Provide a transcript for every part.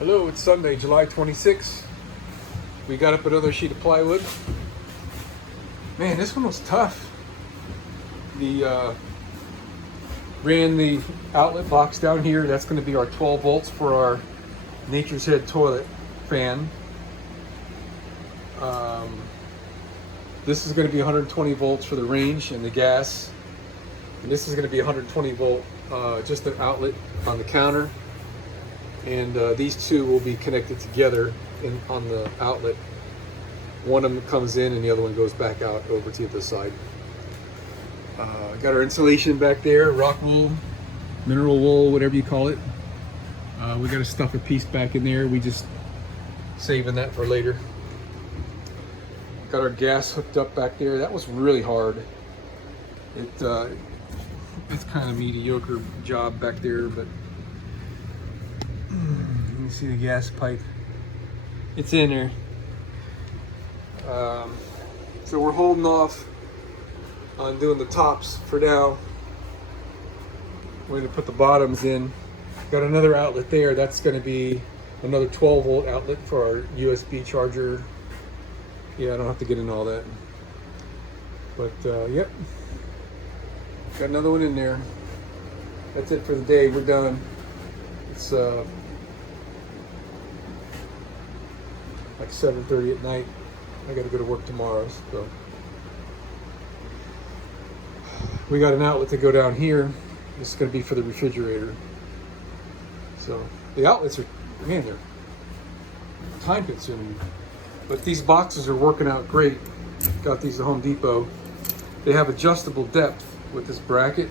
Hello, it's Sunday, July 26th. We got up another sheet of plywood. Man, this one was tough. Ran the outlet box down here. That's going to be our 12 volts for our Nature's Head toilet fan. This is going to be 120 volts for the range and the gas. And this is going to be 120 volt, just an outlet on the counter. And these two will be connected together on the outlet. One of them comes in and the other one goes back out over to the other side. Got our insulation back there, rock wool, mineral wool, whatever you call it. We got to stuff a piece back in there. We just saving that for later. Got our gas hooked up back there. That was really hard. It's kind of a mediocre job back there, but you can see the gas pipe. It's in there. So we're holding off on doing the tops for now. We're going to put the bottoms in. Got another outlet there. That's going to be another 12 volt outlet for our USB charger. Yeah, I don't have to get into all that. But yep. Got another one in there. That's it for the day. We're done. It's like 7:30 at night. I got to go to work tomorrow, so we got an outlet to go down here. This is going to be for the refrigerator. So the outlets are, man, they're time consuming, but these boxes are working out great. Got these at Home Depot. They have adjustable depth with this bracket.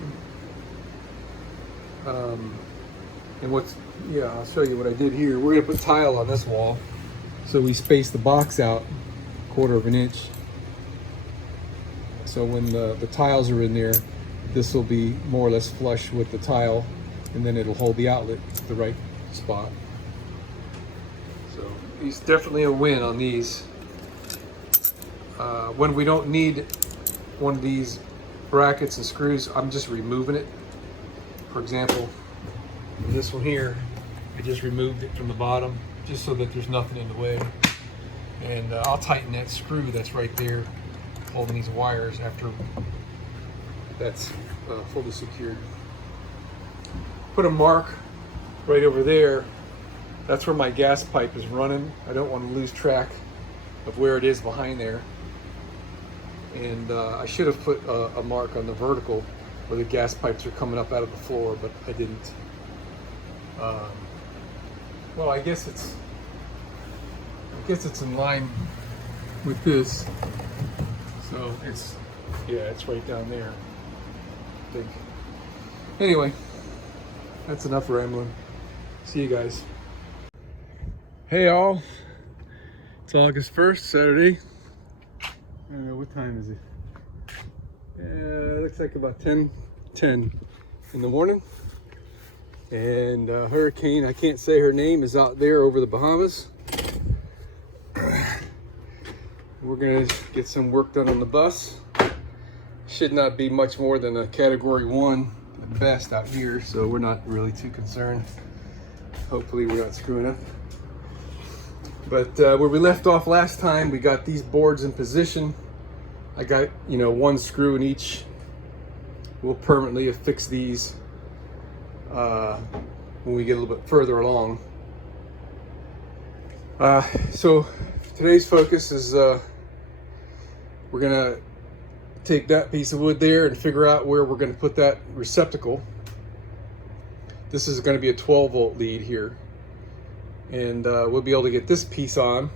And I'll show you what I did here. We're going to put tile on this wall. So we space the box out 1/4 of an inch. So when the tiles are in there, this will be more or less flush with the tile, and then it'll hold the outlet at the right spot. So it's definitely a win on these. When we don't need one of these brackets and screws, I'm just removing it. For example, this one here, I just removed it from the bottom just so that there's nothing in the way. And I'll tighten that screw that's right there holding these wires after that's fully secured. Put a mark right over there. That's where my gas pipe is running. I don't want to lose track of where it is behind there. And I should have put a mark on the vertical where the gas pipes are coming up out of the floor, but I didn't. Well, I guess it's in line with this. So it's right down there, I think. Anyway, that's enough rambling. See you guys. Hey all, it's August 1st, Saturday. I don't know, what time is it? It looks like about 10:10 in the morning. And Hurricane, I can't say her name, is out there over the Bahamas. We're gonna get some work done on the bus. Should not be much more than a category 1 at best out here, so we're not really too concerned. Hopefully we're not screwing up. But where we left off last time, we got these boards in position. I got, one screw in each. We'll permanently affix these when we get a little bit further along. So today's focus is we're gonna take that piece of wood there and figure out where we're gonna put that receptacle. This is gonna be a 12 volt lead here. And we'll be able to get this piece on.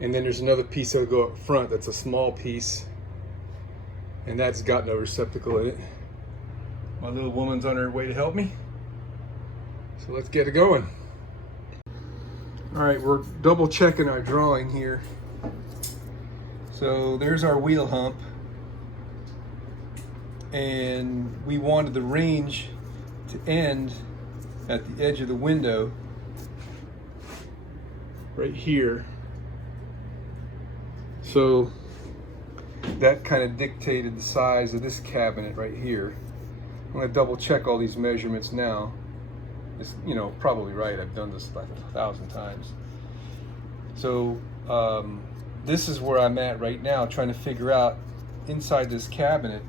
And then there's another piece that'll go up front that's a small piece. And that's got no receptacle in it. My little woman's on her way to help me. So let's get it going. All right, we're double checking our drawing here. So there's our wheel hump. And we wanted the range to end at the edge of the window right here. So that kind of dictated the size of this cabinet right here. I'm going to double check all these measurements now. is, you know, probably right. I've done this like 1,000 times. So this is where I'm at right now, trying to figure out inside this cabinet.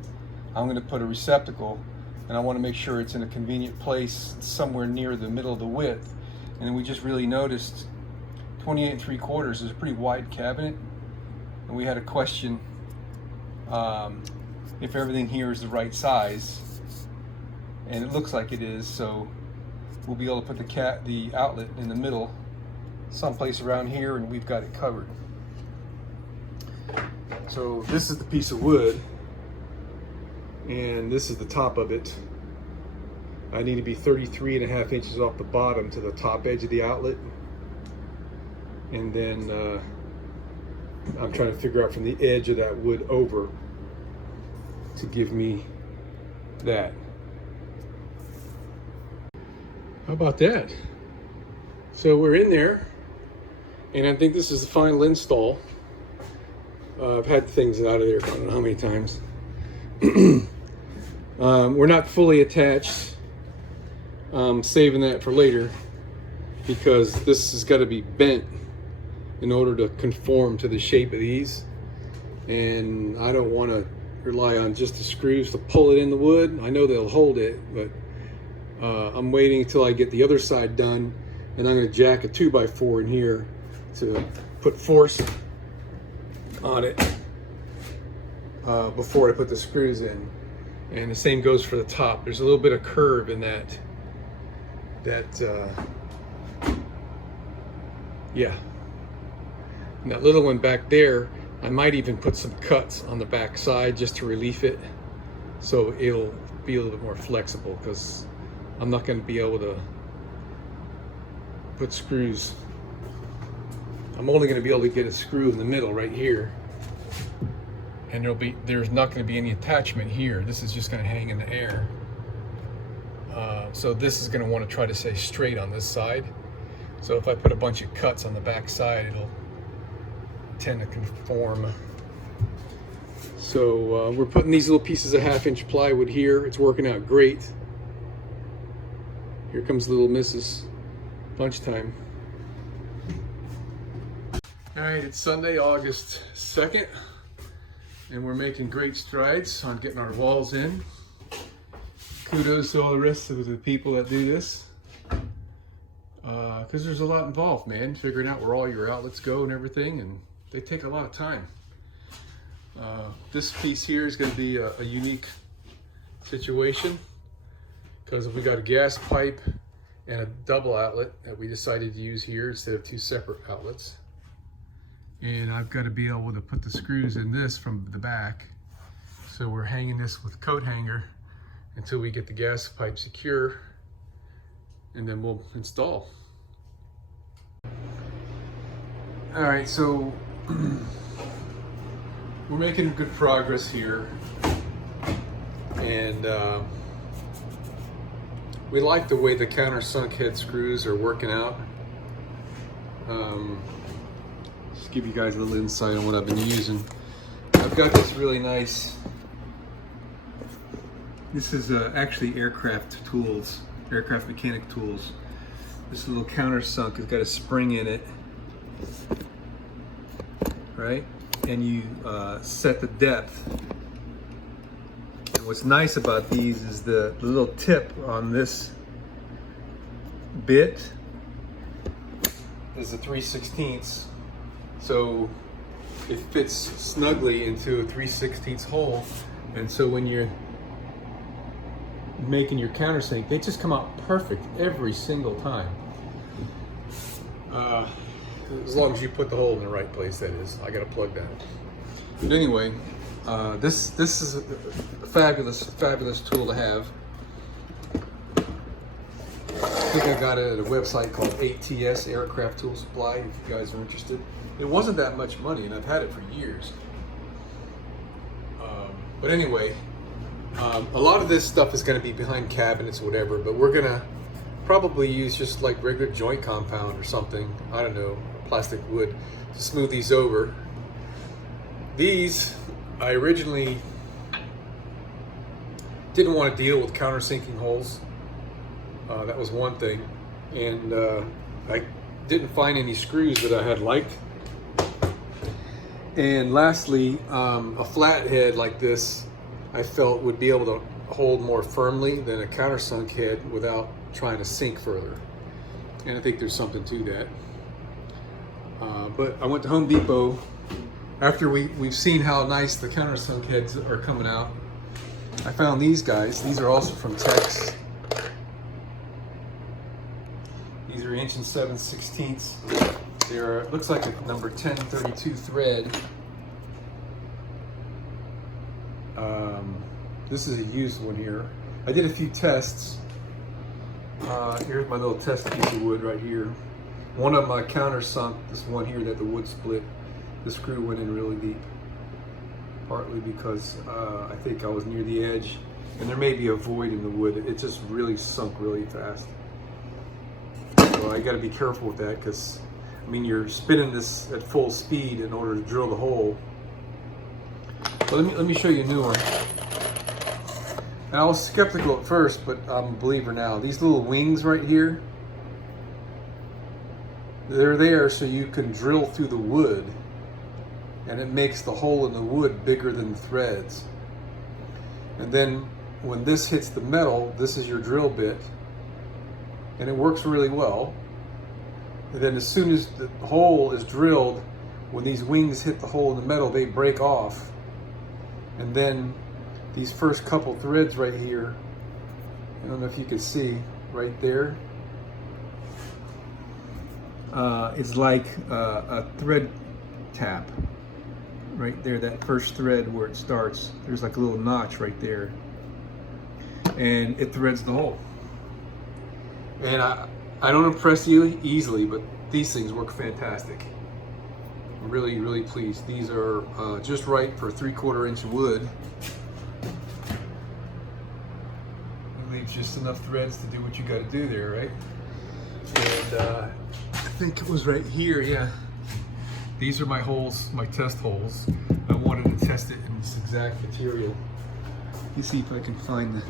I'm going to put a receptacle, and I want to make sure it's in a convenient place somewhere near the middle of the width. And we just really noticed 28 3/4 is a pretty wide cabinet, and we had a question if everything here is the right size, and it looks like it is. So we'll be able to put the outlet in the middle, someplace around here, and we've got it covered. So this is the piece of wood, and this is the top of it. I need to be 33.5 inches off the bottom to the top edge of the outlet, and then I'm trying to figure out from the edge of that wood over to give me that. How about that? So we're in there, and I think this is the final install. I've had things out of there, I don't know how many times. We're not fully attached. Saving that for later, because this has got to be bent in order to conform to the shape of these, and I don't want to rely on just the screws to pull it in the wood. I know they'll hold it, but I'm waiting until I get the other side done, and I'm going to jack a 2x4 in here to put force on it before I put the screws in. And the same goes for the top. There's a little bit of curve in that yeah, and that little one back there, I might even put some cuts on the back side just to relieve it, so it'll be a little bit more flexible, because I'm not going to be able to put screws. I'm only going to be able to get a screw in the middle right here, and there's not going to be any attachment here. This is just going to hang in the air. So this is going to want to try to stay straight on this side. So if I put a bunch of cuts on the back side, it'll tend to conform. So we're putting these little pieces of 1/2-inch plywood here. It's working out great. Here comes little Mrs. Lunchtime. All right, it's Sunday, August 2nd, and we're making great strides on getting our walls in. Kudos to all the rest of the people that do this, because there's a lot involved, man, figuring out where all your outlets go and everything, and they take a lot of time. This piece here is going to be a unique situation, because we got a gas pipe and a double outlet that we decided to use here instead of 2 separate outlets. And I've got to be able to put the screws in this from the back. So we're hanging this with a coat hanger until we get the gas pipe secure, and then we'll install. All right, so we're making good progress here, and we like the way the countersunk head screws are working out. Just give you guys a little insight on what I've been using. I've got this really nice, this is actually aircraft tools, aircraft mechanic tools. This little countersunk has got a spring in it, right? And you set the depth. And what's nice about these is the little tip on this bit is a 3/16, so it fits snugly into a 3/16 hole. And so when you're making your countersink, they just come out perfect every single time. As long as you put the hole in the right place, that is. I gotta plug that. But anyway, this is a fabulous tool to have. I think I got it at a website called ATS, Aircraft Tool Supply, if you guys are interested. It wasn't that much money, and I've had it for years. But anyway, a lot of this stuff is going to be behind cabinets or whatever, but we're going to probably use just like regular joint compound or something, I don't know, plastic wood, to smooth these over. These, I originally didn't want to deal with countersinking holes, That was one thing. And I didn't find any screws that I had liked. And lastly, a flathead like this I felt would be able to hold more firmly than a countersunk head without trying to sink further. And I think there's something to that. But I went to Home Depot after we've seen how nice the countersunk heads are coming out. I found these guys. These are also from Tex. These are 1 7/16". They're, it looks like a number 1032 thread. This is a used one here. I did a few tests. Here's my little test piece of wood right here. One of my countersunk, this one here that the wood split, the screw went in really deep. Partly because I think I was near the edge, and there may be a void in the wood. It just really sunk really fast. So I got to be careful with that, because I mean, you're spinning this at full speed in order to drill the hole. But let me show you a new one. And I was skeptical at first, but I'm a believer now. These little wings right here, they're there so you can drill through the wood, and it makes the hole in the wood bigger than the threads. And then when this hits the metal, this is your drill bit, and it works really well. And then as soon as the hole is drilled, when these wings hit the hole in the metal, they break off. And then these first couple threads right here, I don't know if you can see right there, it's like a thread tap right there. That first thread where it starts, there's like a little notch right there, and it threads the hole. And I don't impress you easily, but these things work fantastic. I'm really, really pleased. These are just right for 3/4 inch wood. It leaves just enough threads to do what you got to do there, right? And I think it was right here, yeah. These are my holes, my test holes. I wanted to test it in this exact material. Let me see if I can find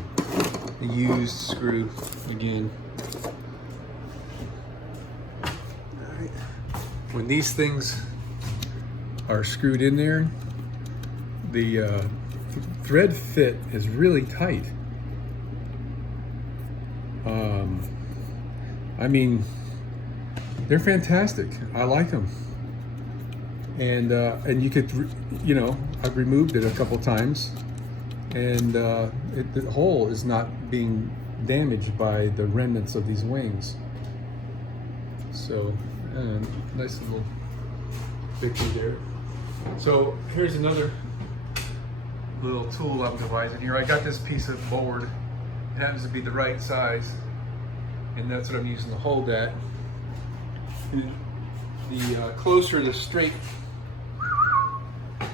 the used screw again. Alright. When these things are screwed in there, the thread fit is really tight. I mean, they're fantastic. I like them. And you could, you know, I've removed it a couple times, and the hole is not being damaged by the remnants of these wings. So, nice little picture there. So here's another little tool I'm devising here. I got this piece of board. It happens to be the right size, and that's what I'm using to hold that. And the closer the straight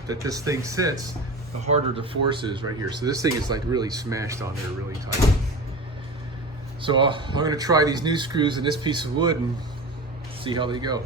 that this thing sits, the harder the force is right here. So this thing is like really smashed on there really tight. So I'm going to try these new screws in this piece of wood and see how they go.